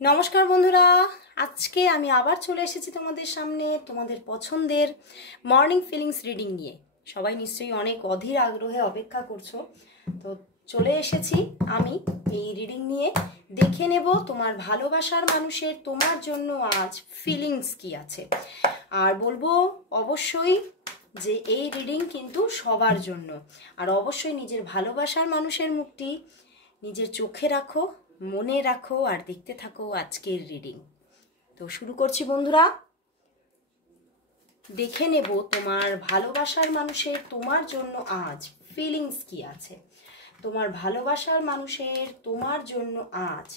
নমস্কার বন্ধুরা, আজকে আমি আবার চলে এসেছি তোমাদের সামনে তোমাদের পছন্দের মর্নিং ফিলিংস রিডিং নিয়ে। সবাই নিশ্চয়ই অনেক অধীর আগ্রহে অপেক্ষা করছো, তো চলে এসেছি আমি এই রিডিং নিয়ে। দেখে নেব তোমার ভালোবাসার মানুষের তোমার জন্য আজ ফিলিংস কি আছে, আর বলবো অবশ্যই যে এই রিডিং কিন্তু সবার জন্য। আর অবশ্যই নিজের ভালোবাসার মানুষের মুখটি নিজের চোখে রাখো, মনে রাখো, আর দেখতে থাকো আজকের রিডিং। তো শুরু করছি বন্ধুরা। দেখে নেব তোমার ভালোবাসার মানুষের তোমার জন্য আজ ফিলিংস কি আছে। তোমার ভালোবাসার মানুষের তোমার জন্য আজ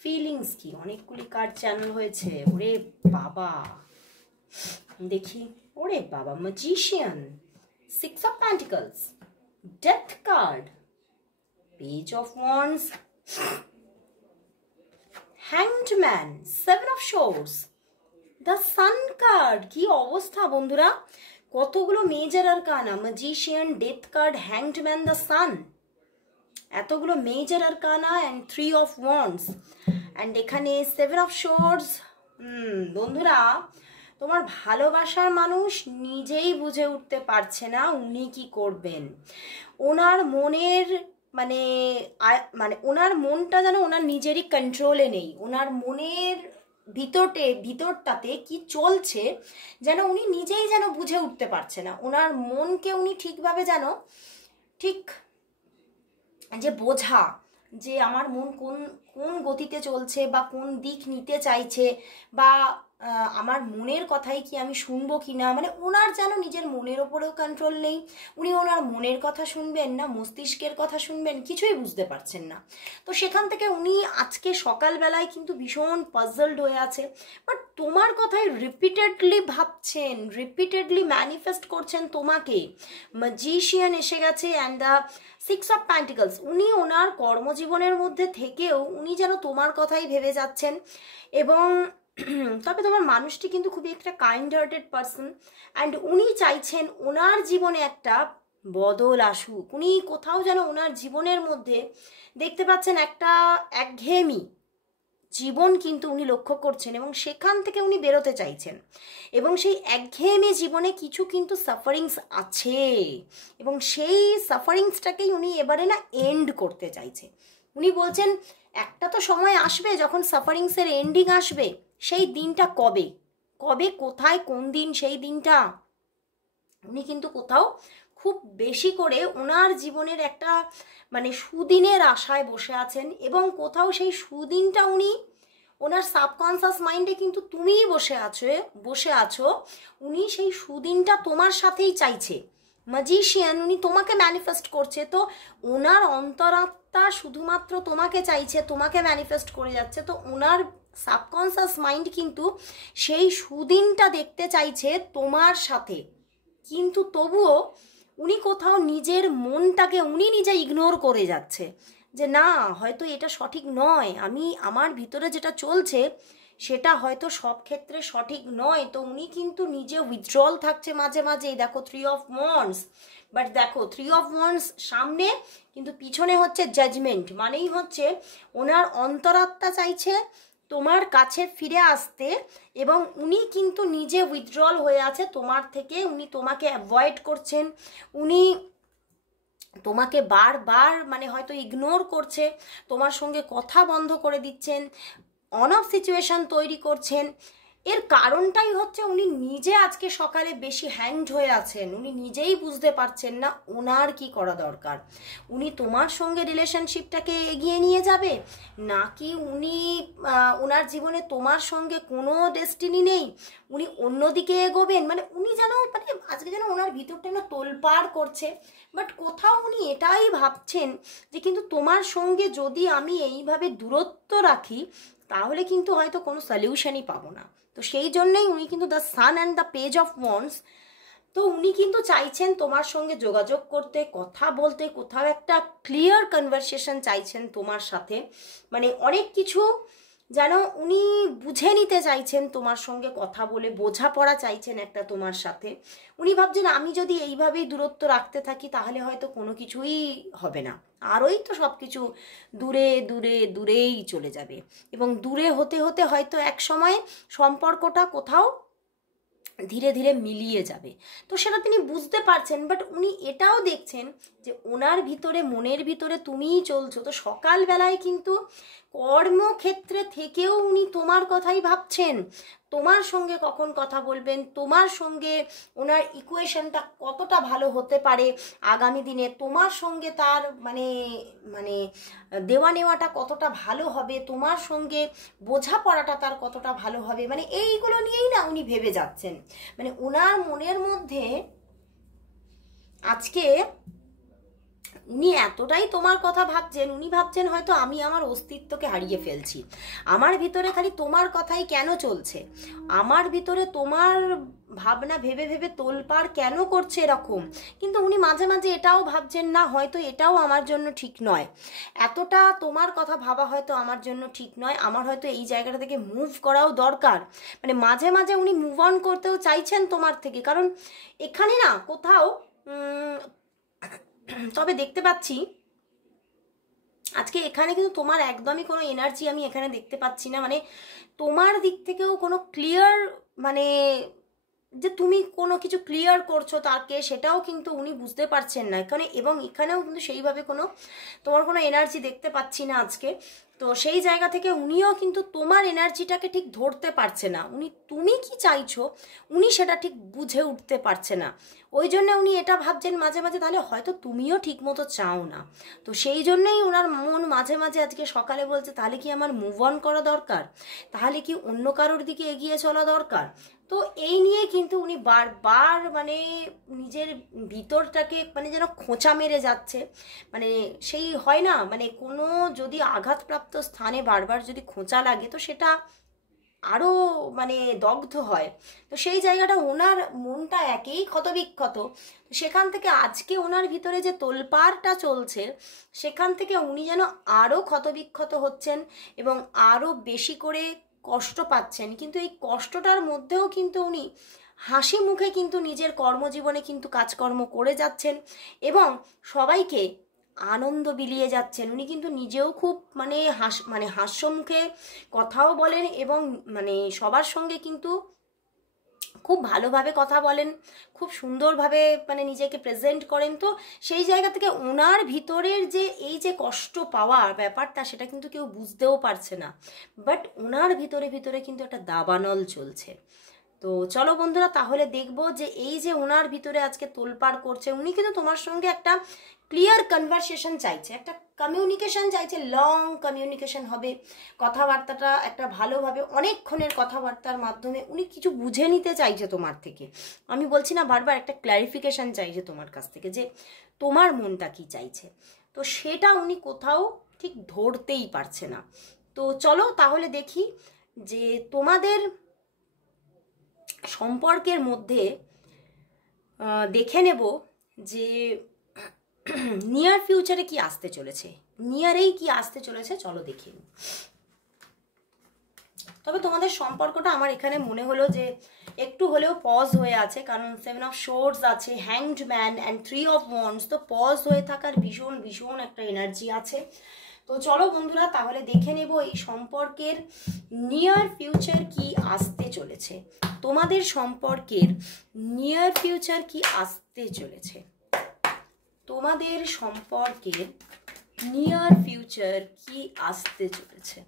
ফিলিংস কি। অনেকগুলি কার্ড চ্যানেল হয়েছে, ওরে বাবা দেখি। ওরে বাবা, magician, 6 of Pentacles, death card, page of wands, hanged man, 7 of Swords, the sun card. কি অবস্থা বন্ধুরা, কতগুলো major arcana, magician, death card, hanged man, the sun, এতগুলো major arcana and 3 of Wands, and এখানে 7 of Swords। বন্ধুরা, তোমার ভালোবাসার মানুষ নিজেই বুঝে উঠতে পারছে না উনি কি করবেন। ওনার মনের মানে ওনার মনটা যেন ওনার নিজেরই কন্ট্রোলে নেই। ওনার মনের ভিতরটাতে কি চলছে যেন উনি নিজেই যেন বুঝে উঠতে পারছে না। ওনার মনকে উনি ঠিকভাবে যেন ঠিক যে বোঝা যে আমার মন কোন কোন গতিতে চলছে বা কোন দিক নিতে চাইছে, বা আমার মনের কথাই কি আমি শুনবো কি না, মানে ওনার যেন নিজের মনের ওপরেও কন্ট্রোল নেই। উনি ওনার মনের কথা শুনবেন না মস্তিষ্কের কথা শুনবেন, কিছুই বুঝতে পারছেন না। তো সেখান থেকে উনি আজকে সকালবেলায় কিন্তু ভীষণ পাজলড হয়ে আছে। বাট তোমার কথাই রিপিটেডলি ভাবছেন, রিপিটেডলি ম্যানিফেস্ট করছেন তোমাকে। ম্যাজিশিয়ান এসে গেছে অ্যান্ড দ্য 6 of Pentacles। উনি ওনার কর্মজীবনের মধ্যে থেকেও উনি যেন তোমার কথাই ভেবে যাচ্ছেন। এবং তবে তোমার মানুষটি কিন্তু খুবই একটা কাইন্ড হার্টেড পারসন, অ্যান্ড উনি চাইছেন ওনার জীবনে একটা বদল আসুক। উনি কোথাও যেন ওনার জীবনের মধ্যে দেখতে পাচ্ছেন একটা একঘেয়েমি জীবন কিন্তু উনি লক্ষ্য করছেন, এবং সেখান থেকে উনি বেরোতে চাইছেন। এবং সেই একঘেয়েমি জীবনে কিছু কিন্তু সাফারিংস আছে, এবং সেই সাফারিংসটাকেই উনি এবারে না এন্ড করতে চাইছে। উনি বলছেন একটা তো সময় আসবে যখন সাফারিংসের এন্ডিং আসবে। সেই দিনটা কবে, কবে, কোথায়, কোন দিন সেই দিনটা উনি কিন্তু কোথাও খুব বেশি করে ওনার জীবনের একটা সুদিনের আশায় বসে আছেন। এবং কোথাও সেই সুদিনটা উনি ওনার সাবকনসিয়াস মাইন্ডে কিন্তু তুমিই বসে আছো। উনি সেই সুদিনটা তোমার সাথেই চাইছে। ম্যাজিশিয়ান উনি তোমাকে ম্যানিফেস্ট করছে, তো ওনার অন্তরাত্মা শুধুমাত্র তোমাকে চাইছে, তোমাকে ম্যানিফেস্ট করে যাচ্ছে। তো ওনার সাবকনসিয়াস মাইন্ড কিন্তু সেই সুদিনটা দেখতে চাইছে তোমার সাথে, কিন্তু তবুও উনি কোথাও নিজের মনটাকে উনি নিজে ইগনোর করে যাচ্ছে যে না, হয়তো এটা সঠিক নয়, আমার ভিতরে যেটা চলছে সেটা হয়তো সব ক্ষেত্রে সঠিক নয়। তো উনি কিন্তু নিজে উইথড্রল থাকছে মাঝে মাঝেই। দেখো 3 of Wands, বাট দেখো 3 of Wands সামনে, কিন্তু পিছনে হচ্ছে জাজমেন্ট। মানেই হচ্ছে ওনার অন্তরাত্মা চাইছে তোমার কাছে ফিরে আসতে, এবং উনি কিন্তু নিজে উইথড্রল হয়ে আছে তোমার থেকে। উনি তোমাকে অ্যাভয়েড করছেন, উনি তোমাকে বারবার হয়তো ইগনোর করছে, তোমার সঙ্গে কথা বন্ধ করে দিচ্ছেন, অন অফ সিচুয়েশন তৈরি করছেন। এর কারণটাই হচ্ছে উনি নিজে আজকে সকালে বেশি হ্যাংড হয়ে আছেন। উনি নিজেই বুঝতে পারছেন না ওনার কি করা দরকার। উনি তোমার সঙ্গে রিলেশনশিপটাকে এগিয়ে নিয়ে যাবে, নাকি উনি ওনার জীবনে তোমার সঙ্গে কোনো ডেস্টিনি নেই, উনি অন্যদিকে এগোবেন। উনি যেন আজকে যেন ওনার ভিতরটা না তোলপাড় করছে। বাট কোথাও উনি এটাই ভাবছেন যে কিন্তু তোমার সঙ্গে যদি আমি এইভাবে দূরত্ব রাখি তাহলে কিন্তু হয়তো কোনো সলিউশনই পাবো না। তো সেই জন্যই উনি কিন্তু the sun and the page of wands, তো উনি কিন্তু চাইছেন তোমার সঙ্গে যোগাযোগ করতে, কথা বলতে, কোথাও একটা ক্লিয়ার কনভারসেশন চাইছেন তোমার সাথে। অনেক কিছু যেন উনি বুঝে নিতে চাইছেন তোমার সঙ্গে কথা বলে, বোঝাপড়া চাইছেন একটা তোমার সাথে। উনি ভাবছেন আমি যদি এইভাবেই দূরত্ব রাখতে থাকি তাহলে হয়তো কোনো কিছুই হবে না, আরোই তো সব কিছু দূরে দূরে দূরেই চলে যাবে, এবং দূরে হতে হতে হয়তো এক সময় সম্পর্কটা কোথাও ধীরে ধীরে মিলিয়ে যাবে। তো সেটা তিনি বুঝতে পারছেন, বাট উনি এটাও দেখছেন যে ওনার ভিতরে, মনের ভিতরে তুমিই চলছো। তো সকালবেলায় কিন্তু কর্মক্ষেত্রে থেকেও উনি তোমার কথাই ভাবছেন, তোমার সঙ্গে কখন কথা বলবেন, তোমার সঙ্গে ওনার ইকুয়েশনটা কতটা ভালো হতে পারে আগামী দিনে, তোমার সঙ্গে তার মানে মানে দেওয়া নেওয়াটা কতটা ভালো হবে, তোমার সঙ্গে বোঝাপড়াটা তার কতটা ভালো হবে, মানে এইগুলো নিয়েই না উনি ভেবে যাচ্ছেন। মানে ওনার মনের মধ্যে আজকে উনি এতটাই তোমার কথা ভাবছেন, উনি ভাবছেন হয়তো আমি আমার অস্তিত্বকে হারিয়ে ফেলছি, আমার ভিতরে খালি তোমার কথাই কেন চলছে, আমার ভিতরে তোমার ভাবনা ভেবে ভেবে তোলপাড় কেন করছে এরকম। কিন্তু উনি মাঝে মাঝে এটাও ভাবছেন না হয়তো এটাও আমার জন্য ঠিক নয়, এতটা তোমার কথা ভাবা হয়তো আমার জন্য ঠিক নয়, আমার হয়তো এই জায়গাটা থেকে মুভ করাও দরকার। মানে মাঝে মাঝে উনি মুভ অন করতেও চাইছেন তোমার থেকে, কারণ এখানে না কোথাও তবে দেখতে পাচ্ছি আজকে এখানে কিন্তু তোমার একদমই কোনো এনার্জি আমি এখানে দেখতে পাচ্ছি না। মানে তোমার দিক থেকেও কোনো ক্লিয়ার, মানে যে তুমি কোনো কিছু ক্লিয়ার করছো তাকে, সেটাও কিন্তু উনি বুঝতে পারছেন না এখানে, এবং এখানেও কিন্তু সেইভাবে কোনো তোমার কোনো এনার্জি দেখতে পাচ্ছি না আজকে। তো সেই জায়গা থেকে উনিও কিন্তু তোমার এনার্জিটাকে ঠিক ধরতে পারছে না, উনি তুমি কি চাইছো উনি সেটা ঠিক বুঝে উঠতে পারছে না। ওই জন্য উনি এটা ভাবছেন মাঝে মাঝে তাহলে হয়তো তুমিও ঠিক মতো চাও না। তো সেই জন্যই ওনার মন মাঝে মাঝে আজকে সকালে বলছে তাহলে কি আমার মুভ অন করা দরকার, তাহলে কি অন্য কারোর দিকে এগিয়ে চলা দরকার। তো এই নিয়ে কিন্তু উনি বারবার মানে নিজের ভিতরটাকে মানে যেন খোঁচা মেরে যাচ্ছে। মানে সেই হয় না, মানে কোনো যদি আঘাতপ্রাপ্ত স্থানে বারবার যদি খোঁচা লাগে তো সেটা আরও মানে দগ্ধ হয়। তো সেই জায়গাটা ওনার মনটা একেই ক্ষতবিক্ষত, সেখান থেকে আজকে ওনার ভিতরে যে তোলপাড়টা চলছে সেখান থেকে উনি যেন আরও ক্ষতবিক্ষত হচ্ছেন এবং আরও বেশি করে কষ্ট পাচ্ছেন। কিন্তু এই কষ্টটার মধ্যেও কিন্তু উনি হাসি মুখে কিন্তু নিজের কর্মজীবনে কিন্তু কাজকর্ম করে যাচ্ছেন এবং সবাইকে আনন্দ বিলিয়ে যাচ্ছেন। উনি কিন্তু নিজেও খুব মানে হাস্যমুখে কথাও বলেন এবং মানে সবার সঙ্গে কিন্তু খুব ভালোভাবে কথা বলেন, খুব সুন্দরভাবে মানে নিজেকে প্রেজেন্ট করেন। তো সেই জায়গা থেকে ওনার ভিতরের যে এই যে কষ্ট পাওয়ার ব্যাপারটা সেটা কিন্তু কেউ বুঝতেও পারছে না, বাট ওনার ভিতরে ভিতরে কিন্তু একটা দাবানল চলছে। তো চলো বন্ধুরা তাহলে দেখবো যে এই যে ওনার ভিতরে আজকে তোলপাড় করছে, উনি কিন্তু তোমার সঙ্গে একটা ক্লিয়ার কনভারসেশন চাইছে, একটা কমিউনিকেশন চাইছে, লং কমিউনিকেশন হবে, কথাবার্তাটা একটা ভালোভাবে অনেকক্ষণের কথাবার্তার মাধ্যমে উনি কিছু বুঝে নিতে চাইছে তোমার থেকে। আমি বলছি না বারবার, একটা ক্ল্যারিফিকেশন চাইছে তোমার কাছ থেকে যে তোমার মনটা কি চাইছে। তো সেটা উনি কোথাও ঠিক ধরতেই পারছে না। তো চলো তাহলে দেখি যে তোমাদের সম্পর্কের মধ্যে দেখে নেব যে নিয়ার ফিউচারে কি আসতে চলেছে, নিয়ারেই কি আসতে চলেছে, চলো দেখি। তবে তোমাদের সম্পর্কটা আমার এখানে মনে হলো যে একটু হলেও পজ হয়ে আছে, কারণ 7 অফ সোর্ডস আছে, hanged man and 3 of wands, তো পজ হয়ে থাকার ভীষণ ভীষণ একটা এনার্জি আছে। তো চলো বন্ধুরা তাহলে দেখে নেব এই সম্পর্কের নিয়ার ফিউচার কি আসতে চলেছে, তোমাদের সম্পর্কের নিয়ার ফিউচার কি আসতে চলেছে, তোমাদের সম্পর্কের নিয়ার ফিউচার কি আসতে চলেছে,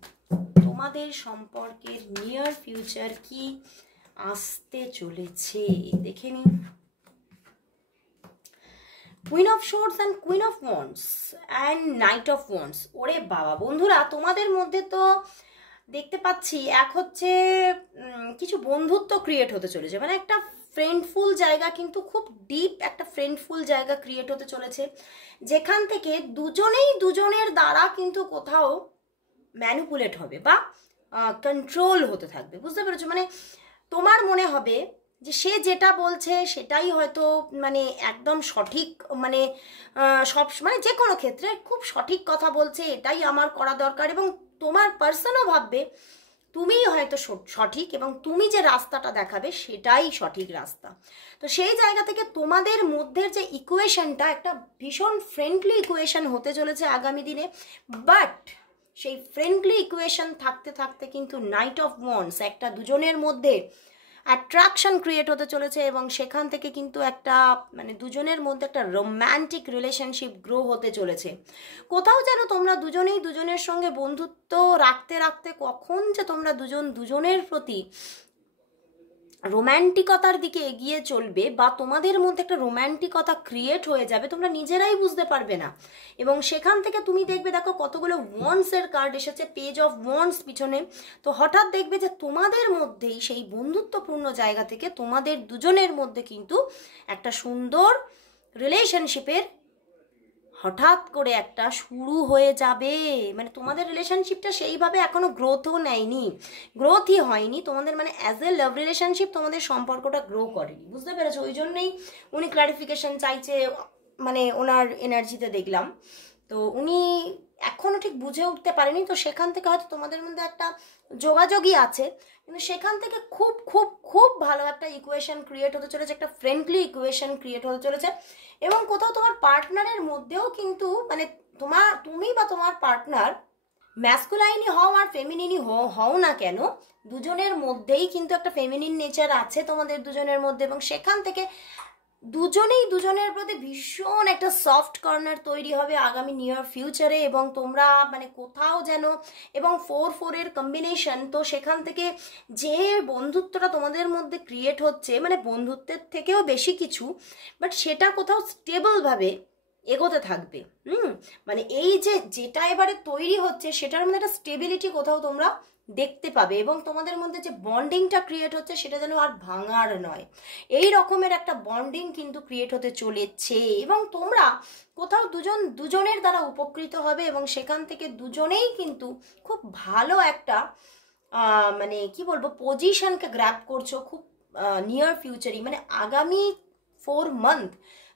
তোমাদের সম্পর্কের নিয়ার ফিউচার কি আসতে চলেছে দেখে নিন। Queen of swords and queen of wands and night of wands. ওরে বাবা বন্ধুরা, তোমাদের মধ্যে তো দেখতে পাচ্ছি এক হচ্ছে কিছু বন্ধুত্ব ক্রিয়েট হতে চলেছে, মানে একটা ফ্রেন্ডফুল জায়গা, কিন্তু খুব ডিপ একটা ফ্রেন্ডফুল জায়গা ক্রিয়েট হতে চলেছে, যেখান থেকে দুজনেই দুজনের দ্বারা কিন্তু কোথাও ম্যানিপুলেট হবে বা কন্ট্রোল হতে থাকবে, বুঝতে পেরেছো? মানে তোমার মনে হবে যে সে যেটা বলছে সেটাই হয়তো মানে একদম সঠিক, মানে সব মানে যে কোনো ক্ষেত্রে খুব সঠিক কথা বলছে, এটাই আমার করা দরকার, এবং তোমার পার্সনও ভাববে তুমিই হয়তো সঠিক এবং তুমি যে রাস্তাটা দেখাবে সেটাই সঠিক রাস্তা। তো সেই জায়গা থেকে তোমাদের মধ্যে যে ইকুয়েশনটা একটা ভীষণ ফ্রেন্ডলি ইকুয়েশন হতে চলেছে আগামী দিনে। বাট সেই ফ্রেন্ডলি ইকুয়েশন থাকতে থাকতে কিন্তু নাইট অফ ওয়ান্ডস একটা দুজনের মধ্যে অ্যাট্রাকশন ক্রিয়েট হতে চলেছে এবং সেখান থেকে কিন্তু একটা মানে দুজনের মধ্যে একটা রোম্যান্টিক রিলেশনশিপ গ্রো হতে চলেছে। কোথাও যেন তোমরা দুজনেই দুজনের সঙ্গে বন্ধুত্ব রাখতে রাখতে কখন যে তোমরা দুজনের প্রতি রোম্যান্টিকতার দিকে এগিয়ে চলবে বা তোমাদের মধ্যে একটা রোম্যান্টিকতা ক্রিয়েট হয়ে যাবে তোমরা নিজেরাই বুঝতে পারবে না। এবং সেখান থেকে তুমি দেখবে, দেখো কতগুলো ওয়ান্ডসের কার্ড এসেছে, পেজ অফ ওয়ান্ডস পিছনে। তো হঠাৎ দেখবে যে তোমাদের মধ্যেই সেই বন্ধুত্বপূর্ণ জায়গা থেকে তোমাদের দুজনের মধ্যে কিন্তু একটা সুন্দর রিলেশনশিপের হঠাৎ করে একটা শুরু হয়ে যাবে। মানে তোমাদের রিলেশনশিপটা সেইভাবে এখনো গ্রোথও নেয়নি, গ্রোথই হয়নি তোমাদের, মানে অ্যাজ এ লাভ রিলেশনশিপ তোমাদের সম্পর্কটা গ্রো করেনি, বুঝতে পেরেছো? ওই জন্যই উনি ক্লারিফিকেশন চাইছে, মানে ওনার এনার্জিতে দেখলাম। তো উনি এখনও ঠিক বুঝে উঠতে পারেনি। তো সেখান থেকে হয়তো তোমাদের মধ্যে একটা যোগাযোগই আছে, কিন্তু সেখান থেকে খুব খুব খুব ভালো একটা ইকুয়েশন ক্রিয়েট হতে চলেছে, একটা ফ্রেন্ডলি ইকুয়েশন ক্রিয়েট হতে চলেছে। এবং কোথাও তোমার পার্টনারের মধ্যেও কিন্তু মানে তুমি বা তোমার পার্টনার ম্যাসকুলাইনই হও আর ফেমিনিনই হও না কেন, দুজনের মধ্যেই কিন্তু একটা ফেমিনিন নেচার আছে তোমাদের দুজনের মধ্যে। এবং সেখান থেকে দুজনেই দুজনের প্রতি ভীষণ একটা সফট কর্নার তৈরি হবে আগামী নিয়ার ফিউচারে। এবং তোমরা মানে কোথাও যেন, এবং 4-4-এর কম্বিনেশন, তো সেখান থেকে যে বন্ধুত্বটা তোমাদের মধ্যে ক্রিয়েট হচ্ছে মানে বন্ধুত্বের থেকেও বেশি কিছু, বাট সেটা কোথাও স্টেবলভাবে এগোতে থাকবে। মানে এই যে যেটা এবারে তৈরি হচ্ছে সেটার মধ্যে একটা স্টেবিলিটি কোথাও তোমরা দেখতে পাবে। এবং তোমাদের মধ্যে যে বন্ডিংটা ক্রিয়েট হচ্ছে সেটা যেন আর ভাঙার নয়, এই রকমের একটা বন্ডিং কিন্তু ক্রিয়েট হতে চলেছে। এবং তোমরা কোথাও দুজনের দ্বারা উপকৃত হবে এবং সেখান থেকে দুজনেই কিন্তু খুব ভালো একটা মানে কি বলবো পজিশনকে গ্র্যাব করছো খুব নিয়ার ফিউচারই, মানে আগামী 4 মান্থ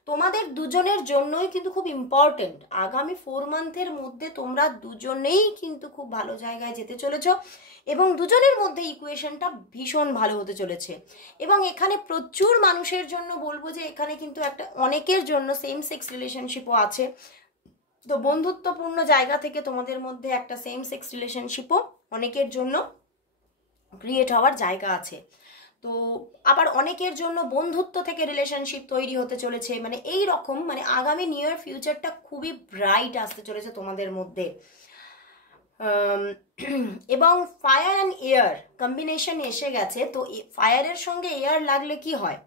তোমাদের দুজনের জন্যই কিন্তু খুব ইম্পর্টেন্ট। আগামী 4 মান্থের মধ্যে তোমরা দুজনেই কিন্তু খুব ভালো জায়গায় যেতে চলেছ এবং দুজনের মধ্যে ইকুয়েশনটা ভীষণ ভালো হতে চলেছে। এবং এখানে প্রচুর মানুষের জন্য বলবো যে এখানে কিন্তু একটা অনেকের জন্য সেম সেক্স রিলেশনশিপও আছে। তো বন্ধুত্বপূর্ণ জায়গা থেকে তোমাদের মধ্যে একটা সেম সেক্স রিলেশনশিপও অনেকের জন্য ক্রিয়েট হওয়ার জায়গা আছে। তো আবার অনেকের জন্য বন্ধুত্ব থেকে রিলেশনশিপ তৈরি হতে চলেছে। মানে এই রকম মানে আগামী নিয়ার ফিউচারটা খুবই ব্রাইট আসতে চলেছে তোমাদের মধ্যে। এবং ফায়ার অ্যান্ড এয়ার কম্বিনেশন এসে গেছে। তো ফায়ারের সঙ্গে এয়ার লাগলে কি হয়,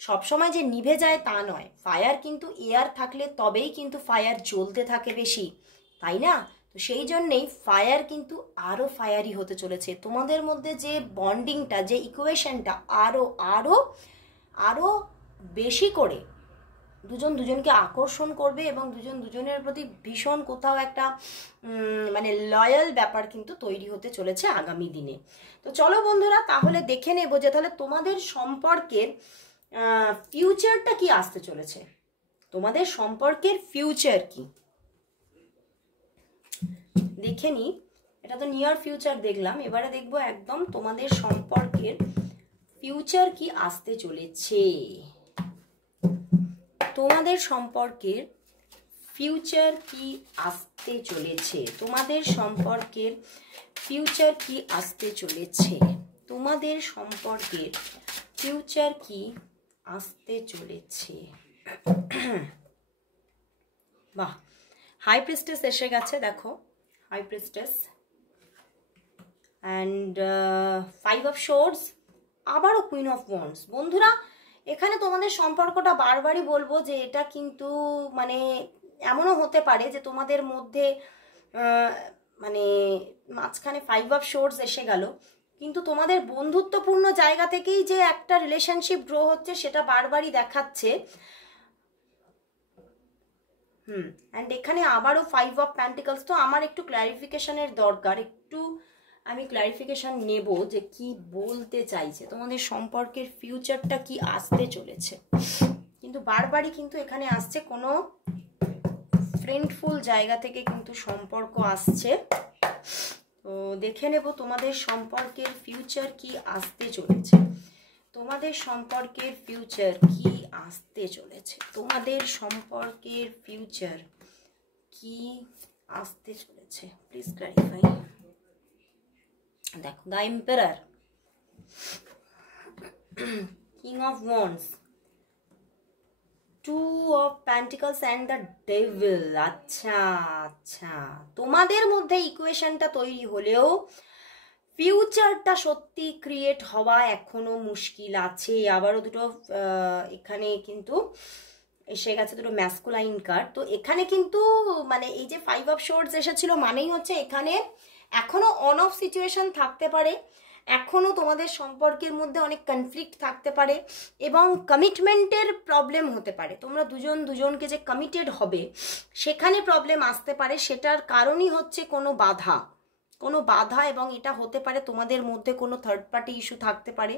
সবসময় যে নিভে যায় তা নয়, ফায়ার কিন্তু এয়ার থাকলে তবেই কিন্তু ফায়ার জ্বলতে থাকে বেশি, তাই না? তো সেই জন্যেই ফায়ার কিন্তু আরও ফায়ারি হতে চলেছে। তোমাদের মধ্যে যে বন্ডিংটা, যে ইকুয়েশনটা আরও আরও আরও বেশি করে দুজন দুজনকে আকর্ষণ করবে এবং দুজন দুজনের প্রতি ভীষণ কোথাও একটা মানে লয়াল ব্যাপার কিন্তু তৈরি হতে চলেছে আগামী দিনে। তো চলো বন্ধুরা তাহলে দেখে নেবো যে তাহলে তোমাদের সম্পর্কের ফিউচারটা কি আসতে চলেছে, তোমাদের সম্পর্কের ফিউচার কি দেখে নি। এটা তো নিয়ার ফিউচার দেখলাম, এবারে দেখবো একদম তোমাদের সম্পর্কের ফিউচার কি আসতে চলেছে। তোমাদের সম্পর্কের ফিউচার কি আসতে চলেছে, তোমাদের সম্পর্কের ফিউচার কি আসতে চলেছে, তোমাদের সম্পর্কের ফিউচার কি আসতে চলেছে। বাহ, হাই প্রিস্টেস এসে গেছে, দেখো high priestess and 5 of swords, আবারও কুইন অফ ওয়ান্ডস। বন্ধুরা এখানে তোমাদের সম্পর্কটা বারবারই বলবো যে এটা কিন্তু মানে এমনও হতে পারে যে তোমাদের মধ্যে মানে মাঝখানে 5 অফ সোর্ডস এসে গেল, কিন্তু তোমাদের বন্ধুত্বপূর্ণ জায়গা থেকেই যে একটা রিলেশনশিপ গ্রো হচ্ছে সেটা বারবারই দেখাচ্ছে। অ্যান্ড এখানে আবারও 5 অফ প্যান্টিকলস। তো আমার একটু ক্ল্যারিফিকেশনের দরকার, একটু আমি ক্ল্যারিফিকেশন নেব যে কি বলতে চাইছে, তোমাদের সম্পর্কের ফিউচারটা কি আসতে চলেছে। কিন্তু বারবারই কিন্তু এখানে আসছে কোনো ফ্রেন্ডফুল জায়গা থেকে কিন্তু সম্পর্ক আসছে। তো তো দেখে নেব তোমাদের সম্পর্কের ফিউচার কি আসতে চলেছে, তোমাদের সম্পর্কের ফিউচার কি আসতে চলেছে, তোমাদের সম্পর্কের ফিউচার কি আসতে চলেছে, প্লিজ ক্লারিফাই। দেখো the emperor, king of wands, two of pentacles and the devil. আচ্ছা আচ্ছা, তোমাদের মধ্যে ইকুয়েশনটা তৈরি হলেও ফিউচারটা সত্যি ক্রিয়েট হওয়া এখনো মুশকিল আছে। আবারও দুটো এখানে কিন্তু এসে গেছে দুটো ম্যাসকুলাইন কার্ড। তো এখানে কিন্তু মানে এই যে 5 অফ শোর্টস এসেছিল মানেই হচ্ছে এখানে এখনো অন অফ সিচুয়েশন থাকতে পারে, এখনো তোমাদের সম্পর্কের মধ্যে অনেক কনফ্লিক্ট থাকতে পারে এবং কমিটমেন্টের প্রবলেম হতে পারে। তোমরা দুজন দুজনকে যে কমিটেড হবে সেখানে প্রবলেম আসতে পারে, সেটার কারণই হচ্ছে কোনো বাধা এবং এটা হতে পারে তোমাদের মধ্যে কোনো থার্ড পার্টি ইস্যু থাকতে পারে,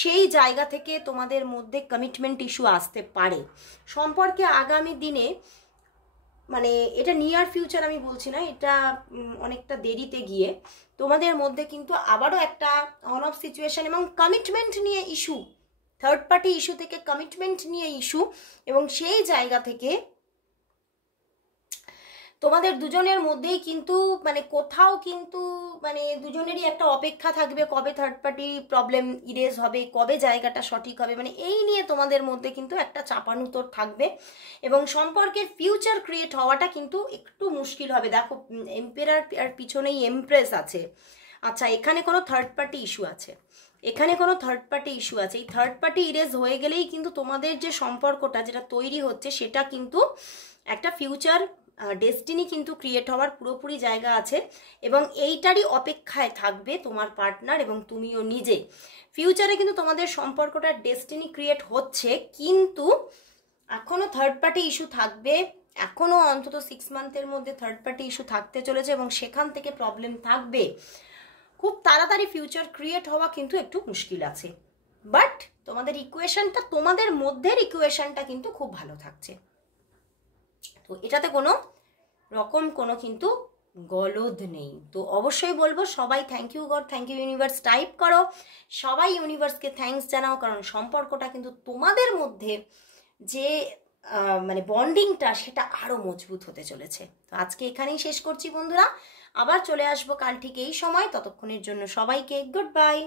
সেই জায়গা থেকে তোমাদের মধ্যে কমিটমেন্ট ইস্যু আসতে পারে। সম্পর্কে আগামী দিনে মানে এটা নিয়ার ফিউচার আমি বলছি না, এটা অনেকটা দেরিতে গিয়ে তোমাদের মধ্যে কিন্তু আবারও একটা অন অফ সিচুয়েশন এবং কমিটমেন্ট নিয়ে ইস্যু, থার্ড পার্টি ইস্যু থেকে কমিটমেন্ট নিয়ে ইস্যু, এবং সেই জায়গা থেকে তোমাদের দুজনের মধ্যেই কিন্তু মানে কোথাও কিন্তু মানে দুজনেরই একটা অপেক্ষা থাকবে কবে থার্ড পার্টি প্রবলেম ইরেজ হবে, কবে জায়গাটা সঠিক হবে, মানে এই নিয়ে তোমাদের মধ্যে কিন্তু একটা চাপানুতর থাকবে এবং সম্পর্কের ফিউচার ক্রিয়েট হওয়াটা কিন্তু একটু মুশকিল হবে। দেখো এম্পারার আর পিছনেই এমপ্রেস আছে। আচ্ছা, এখানে কোনো থার্ড পার্টি ইস্যু আছে, এখানে কোনো থার্ড পার্টি ইস্যু আছে। এই থার্ড পার্টি ইরেজ হয়ে গেলেই কিন্তু তোমাদের যে সম্পর্কটা যেটা তৈরি হচ্ছে সেটা কিন্তু একটা ফিউচার ডেস্টিনি কিন্তু ক্রিয়েট হওয়ার পুরোপুরি জায়গা আছে এবং এইটারই অপেক্ষায় থাকবে তোমার পার্টনার এবং তুমিও নিজে। ফিউচারে কিন্তু তোমাদের সম্পর্কটার ডেস্টিনি ক্রিয়েট হচ্ছে, কিন্তু এখনও থার্ড পার্টি ইস্যু থাকবে, এখনও অন্তত 6 মান্থের মধ্যে থার্ড পার্টি ইস্যু থাকতে চলেছে এবং সেখান থেকে প্রবলেম থাকবে। খুব তাড়াতাড়ি ফিউচার ক্রিয়েট হওয়া কিন্তু একটু মুশকিল আছে, বাট তোমাদের ইকুয়েশনটা, তোমাদের মধ্যের ইকুয়েশনটা কিন্তু খুব ভালো থাকছে। তো এটাতে কোনো রকম কোনো কিন্তু গলদ নেই। তো অবশ্যই বলবো সবাই thank you God, thank you universe type করো, সবাই ইউনিভার্সকে থ্যাঙ্কস জানাও, কারণ সম্পর্কটা কিন্তু তোমাদের মধ্যে যে মানে বন্ডিংটা সেটা আরও মজবুত হতে চলেছে। তো আজকে এখানেই শেষ করছি বন্ধুরা, আবার চলে আসবো কাল ঠিক এই সময়। ততক্ষণের জন্য সবাইকে গুড বাই।